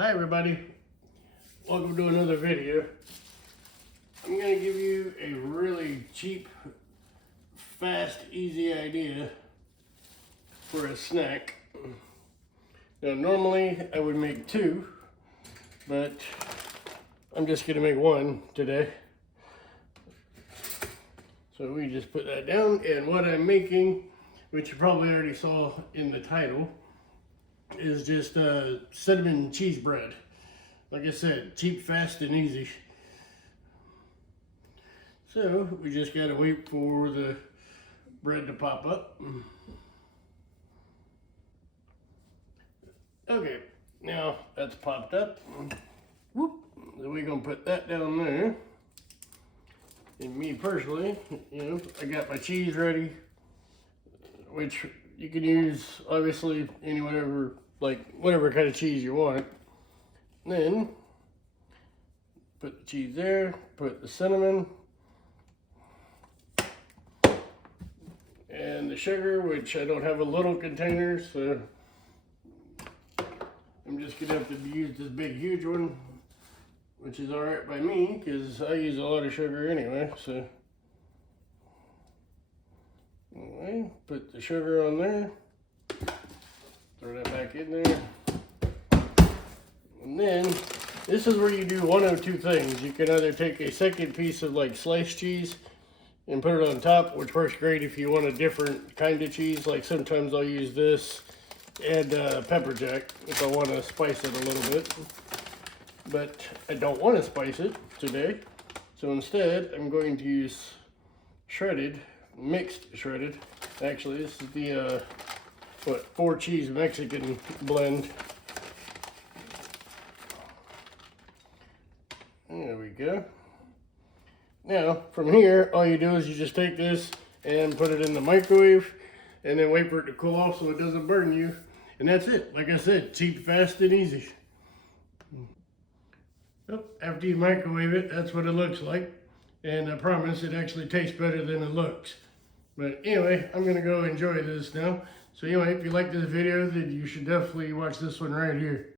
Hi everybody, welcome to another video. I'm going to give you a really cheap, fast, easy idea for a snack. Now normally I would make two, but I'm just going to make one today. So we just put that down, and what I'm making, which you probably already saw in the title, is just cinnamon cheese bread. Like I said, cheap, fast, and easy. So we just gotta wait for the bread to pop up. Okay, now that's popped up. Whoop. So we're gonna put that down there. And me personally, I got my cheese ready, which you can use obviously whatever kind of cheese you want. Then put the cheese there, put the cinnamon and the sugar, which I don't have a little container, so I'm just gonna have to use this big huge one, which is alright by me because I use a lot of sugar anyway. So anyway, put the sugar on there, throw that back in there. And then, this is where you do one of two things. You can either take a second piece of sliced cheese and put it on top, which works great if you want a different kind of cheese. Like sometimes I'll use this and pepper jack if I want to spice it a little bit. But I don't want to spice it today. So instead, I'm going to use mixed shredded. Actually, this is the 4 cheese Mexican blend. There we go. Now, from here, all you do is you just take this and put it in the microwave and then wait for it to cool off so it doesn't burn you. And that's it. Like I said, cheap, fast, and easy. Oh, after you microwave it, that's what it looks like. And I promise it actually tastes better than it looks. But anyway, I'm going to go enjoy this now. So anyway, if you like this video, then you should definitely watch this one right here.